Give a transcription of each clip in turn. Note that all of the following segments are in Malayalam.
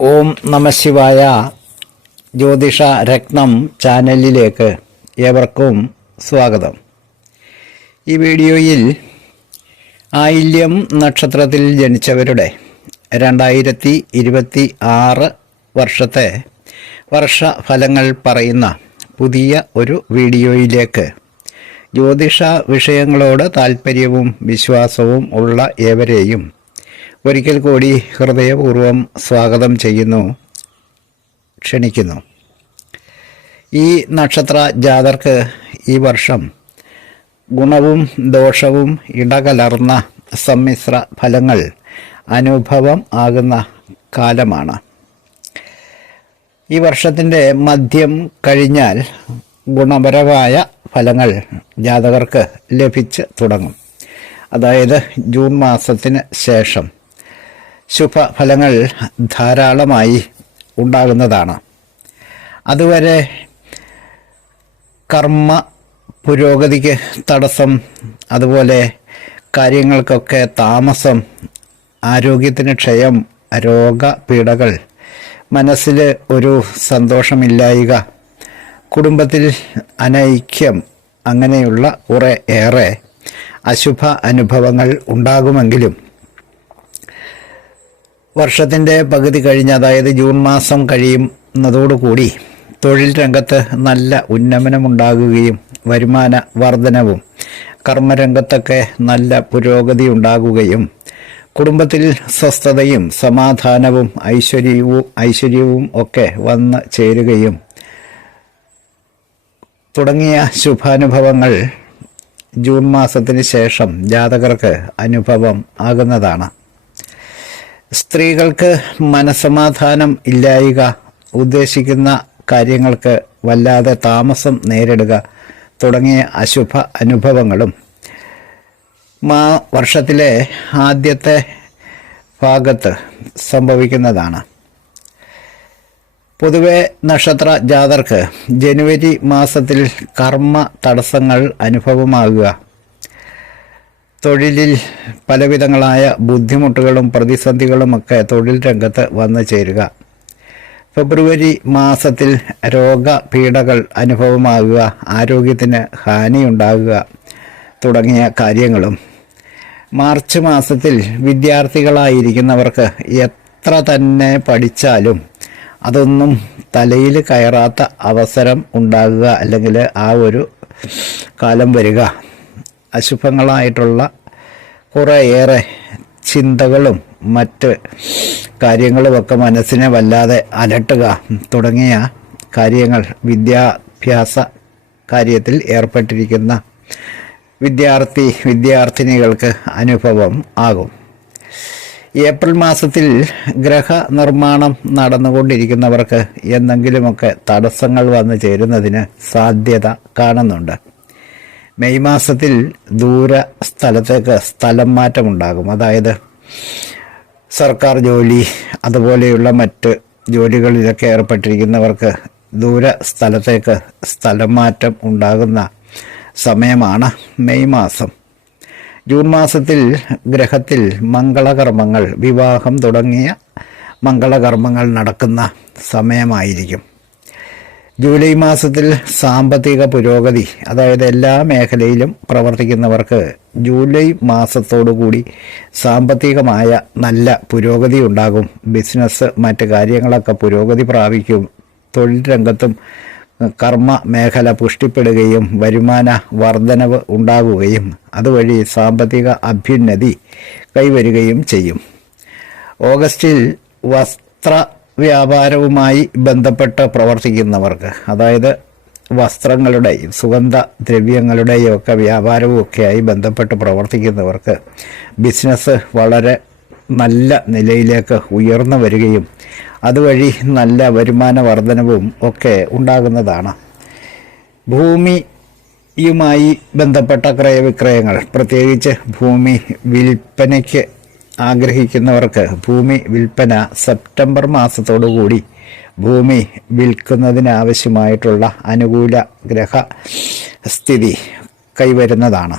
ഓം നമശിവായ ജ്യോതിഷ രത്നം ചാനലിലേക്ക് ഏവർക്കും സ്വാഗതം. ഈ വീഡിയോയിൽ ആയില്യം നക്ഷത്രത്തിൽ ജനിച്ചവരുടെ രണ്ടായിരത്തി ഇരുപത്തി ആറ് വർഷത്തെ വർഷഫലങ്ങൾ പറയുന്ന പുതിയ ഒരു വീഡിയോയിലേക്ക് ജ്യോതിഷ വിഷയങ്ങളോട് താല്പര്യവും വിശ്വാസവും ഉള്ള ഏവരെയും ഒരിക്കൽ കൂടി ഹൃദയപൂർവം സ്വാഗതം ചെയ്യുന്നു. ക്ഷണിക്കുന്നു. ഈ നക്ഷത്ര ജാതർക്ക് ഈ വർഷം ഗുണവും ദോഷവും ഇടകലർന്ന സമ്മിശ്ര ഫലങ്ങൾ അനുഭവം ആകുന്ന കാലമാണ്. ഈ വർഷത്തിന്റെ മദ്യം കഴിഞ്ഞാൽ ഗുണപരമായ ഫലങ്ങൾ ജാതകർക്ക് ലഭിച്ച് തുടങ്ങും. അതായത് ജൂൺ മാസത്തിന് ശേഷം. ശുഭഫലങ്ങൾ ധാരാളമായി ഉണ്ടാകുന്നതാണ്. അതുവരെ കർമ്മ പുരോഗതിക്ക് തടസ്സം അതുപോലെ കാര്യങ്ങൾക്കൊക്കെ താമസം ആരോഗ്യത്തിന് ക്ഷയം രോഗപീഠകൾ മനസ്സിൽ ഒരു സന്തോഷമില്ലായിക കുടുംബത്തിൽ അനൈക്യം അങ്ങനെയുള്ള കുറേ ഏറെ അശുഭ അനുഭവങ്ങൾ ഉണ്ടാകുമെങ്കിലും വർഷത്തിന്റെ പകുതി കഴിഞ്ഞ് അതായത് ജൂൺ മാസം കഴിയുന്നതോടുകൂടി തൊഴിൽ രംഗത്ത് നല്ല ഉന്നമനമുണ്ടാകുകയും വരുമാന വർധനവും കർമ്മരംഗത്തൊക്കെ നല്ല പുരോഗതി ഉണ്ടാകുകയും കുടുംബത്തിൽ സ്വസ്ഥതയും സമാധാനവും ഐശ്വര്യവും ഐശ്വര്യവും ഒക്കെ വന്ന് ചേരുകയും തുടങ്ങിയ ശുഭാനുഭവങ്ങൾ ജൂൺ മാസത്തിന് ശേഷം ജാതകർക്ക് അനുഭവം ആകുന്നതാണ്. സ്ത്രീകൾക്ക് മനസമാധാനം ഇല്ലായിക ഉദ്ദേശിക്കുന്ന കാര്യങ്ങൾക്ക് വല്ലാതെ താമസം നേരിടുക തുടങ്ങിയ അശുഭ അനുഭവങ്ങളും. മാ വർഷത്തിലെ ആദ്യത്തെ ഭാഗത്ത് സംഭവിക്കുന്നതാണ്. പൊതുവെ നക്ഷത്ര ജാതർക്ക് ജനുവരി മാസത്തിൽ കർമ്മ തടസ്സങ്ങൾ അനുഭവമാകുക. തൊഴിലിൽ പലവിധങ്ങളായ ബുദ്ധിമുട്ടുകളും പ്രതിസന്ധികളുമൊക്കെ തൊഴിൽ രംഗത്ത് വന്നു ചേരുക. ഫെബ്രുവരി മാസത്തിൽ രോഗപീഠകൾ അനുഭവമാകുക ആരോഗ്യത്തിന് ഹാനിയുണ്ടാകുക തുടങ്ങിയ കാര്യങ്ങളും. മാർച്ച് മാസത്തിൽ വിദ്യാർത്ഥികളായിരിക്കുന്നവർക്ക് എത്ര തന്നെ പഠിച്ചാലും അതൊന്നും തലയിൽ കയറാത്ത അവസരം ഉണ്ടാകുക അല്ലെങ്കിൽ ആ ഒരു കാലം വരിക. അശുഭങ്ങളായിട്ടുള്ള കുറേയേറെ ചിന്തകളും മറ്റ് കാര്യങ്ങളുമൊക്കെ മനസ്സിനെ വല്ലാതെ അലട്ടുക തുടങ്ങിയ കാര്യങ്ങൾ വിദ്യാഭ്യാസ കാര്യത്തിൽ ഏർപ്പെട്ടിരിക്കുന്ന വിദ്യാർത്ഥി വിദ്യാർത്ഥിനികൾക്ക് അനുഭവം ആകും. ഏപ്രിൽ മാസത്തിൽ ഗ്രഹ നിർമ്മാണം നടന്നുകൊണ്ടിരിക്കുന്നവർക്ക് എന്തെങ്കിലുമൊക്കെ തടസ്സങ്ങൾ വന്നു ചേരുന്നതിന് സാധ്യത കാണുന്നുണ്ട്. മെയ് മാസത്തിൽ ദൂര സ്ഥലത്തേക്ക് സ്ഥലം മാറ്റമുണ്ടാകും. അതായത് സർക്കാർ ജോലി അതുപോലെയുള്ള മറ്റ് ജോലികളിലൊക്കെ ഏർപ്പെട്ടിരിക്കുന്നവർക്ക് ദൂര സ്ഥലത്തേക്ക് സ്ഥലം മാറ്റം ഉണ്ടാകുന്ന സമയമാണ് മെയ് മാസം. ജൂൺ മാസത്തിൽ ഗ്രഹത്തിൽ മംഗളകർമ്മങ്ങൾ വിവാഹം തുടങ്ങിയ മംഗളകർമ്മങ്ങൾ നടക്കുന്ന സമയമായിരിക്കും. ജൂലൈ മാസത്തിൽ സാമ്പത്തിക പുരോഗതി അതായത് എല്ലാ മേഖലയിലും പ്രവർത്തിക്കുന്നവർക്ക് ജൂലൈ മാസത്തോടുകൂടി സാമ്പത്തികമായ നല്ല പുരോഗതി ഉണ്ടാകും. ബിസിനസ് മറ്റ് കാര്യങ്ങളൊക്കെ പുരോഗതി പ്രാപിക്കും. തൊഴിൽ രംഗത്തും കർമ്മ മേഖല പുഷ്ടിപ്പെടുകയും വരുമാന വർധനവ് ഉണ്ടാകുകയും അതുവഴി സാമ്പത്തിക അഭ്യുന്നതി കൈവരുകയും ചെയ്യും. ഓഗസ്റ്റിൽ വസ്ത്ര വ്യാപാരവുമായി ബന്ധപ്പെട്ട് പ്രവർത്തിക്കുന്നവർക്ക് അതായത് വസ്ത്രങ്ങളുടെയും സുഗന്ധ ദ്രവ്യങ്ങളുടെയും ഒക്കെ വ്യാപാരവും ഒക്കെയായി ബന്ധപ്പെട്ട് പ്രവർത്തിക്കുന്നവർക്ക് ബിസിനസ് വളരെ നല്ല നിലയിലേക്ക് ഉയർന്നു വരികയും അതുവഴി നല്ല വരുമാന വർധനവും ഒക്കെ ഉണ്ടാകുന്നതാണ്. ഭൂമിയുമായി ബന്ധപ്പെട്ട ക്രയവിക്രയങ്ങൾ പ്രത്യേകിച്ച് ഭൂമി വിൽപ്പനയ്ക്ക് ആഗ്രഹിക്കുന്നവർക്ക് ഭൂമി വിൽപ്പന സെപ്റ്റംബർ മാസത്തോടുകൂടി ഭൂമി വിൽക്കുന്നതിനാവശ്യമായിട്ടുള്ള അനുകൂല ഗ്രഹ സ്ഥിതി കൈവരുന്നതാണ്.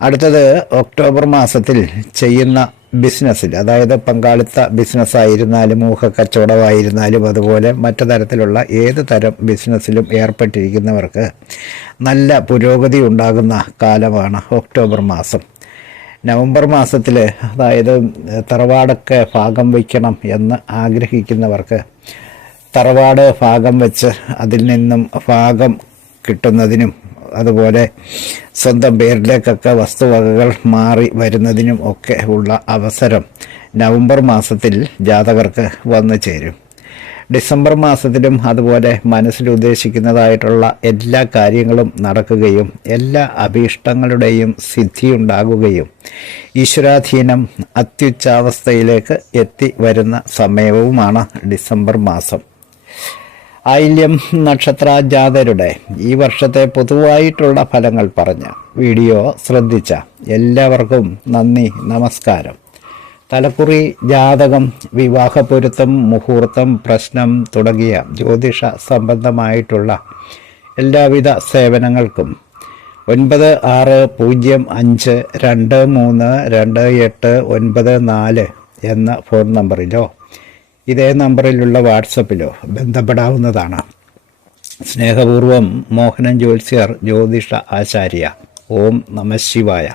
അടുത്തത് ഒക്ടോബർ മാസത്തിൽ ചെയ്യുന്ന ബിസിനസ്സിൽ അതായത് പങ്കാളിത്ത ബിസിനസ്സായിരുന്നാലും ഊഹക്കച്ചവടമായിരുന്നാലും അതുപോലെ മറ്റു തരത്തിലുള്ള ഏത് തരം ബിസിനസ്സിലും ഏർപ്പെട്ടിരിക്കുന്നവർക്ക് നല്ല പുരോഗതി ഉണ്ടാകുന്ന കാലമാണ് ഒക്ടോബർ മാസം. നവംബർ മാസത്തിൽ അതായത് തറവാടൊക്കെ ഭാഗം വയ്ക്കണം എന്ന് ആഗ്രഹിക്കുന്നവർക്ക് തറവാട് ഭാഗം വെച്ച് അതിൽ നിന്നും ഭാഗം കിട്ടുന്നതിനും അതുപോലെ സ്വന്തം പേരിലേക്കൊക്കെ വസ്തുവകകൾ മാറി വരുന്നതിനും ഒക്കെ ഉള്ള അവസരം നവംബർ മാസത്തിൽ ജാതകർക്ക് വന്നു ചേരും. ഡിസംബർ മാസത്തിലും അതുപോലെ മനസ്സിൽ ഉദ്ദേശിക്കുന്നതായിട്ടുള്ള എല്ലാ കാര്യങ്ങളും നടക്കുകയും എല്ലാ അഭീഷ്ടങ്ങളുടെയും സിദ്ധിയുണ്ടാകുകയും ഈശ്വരാധീനം അത്യുച്ചാവസ്ഥയിലേക്ക് എത്തി വരുന്ന സമയവുമാണ് ഡിസംബർ മാസം. ആയില്യം നക്ഷത്രജാതരുടെ ഈ വർഷത്തെ പൊതുവായിട്ടുള്ള ഫലങ്ങൾ പറഞ്ഞ് വീഡിയോ ശ്രദ്ധിച്ച എല്ലാവർക്കും നന്ദി നമസ്കാരം. തലക്കുറി ജാതകം വിവാഹപ്പൊരുത്തം മുഹൂർത്തം പ്രശ്നം തുടങ്ങിയ ജ്യോതിഷ സംബന്ധമായിട്ടുള്ള എല്ലാവിധ സേവനങ്ങൾക്കും ഒൻപത് ആറ് പൂജ്യം അഞ്ച് രണ്ട് മൂന്ന് രണ്ട് എട്ട് ഒൻപത് നാല് എന്ന ഫോൺ നമ്പറിലോ ഇതേ നമ്പറിലുള്ള വാട്സപ്പിലോ ബന്ധപ്പെടാവുന്നതാണ്. സ്നേഹപൂർവം മോഹനൻ ജ്യോത്സ്യർ ജ്യോതിഷ ആചാര്യ. ഓം നമ ശിവായ.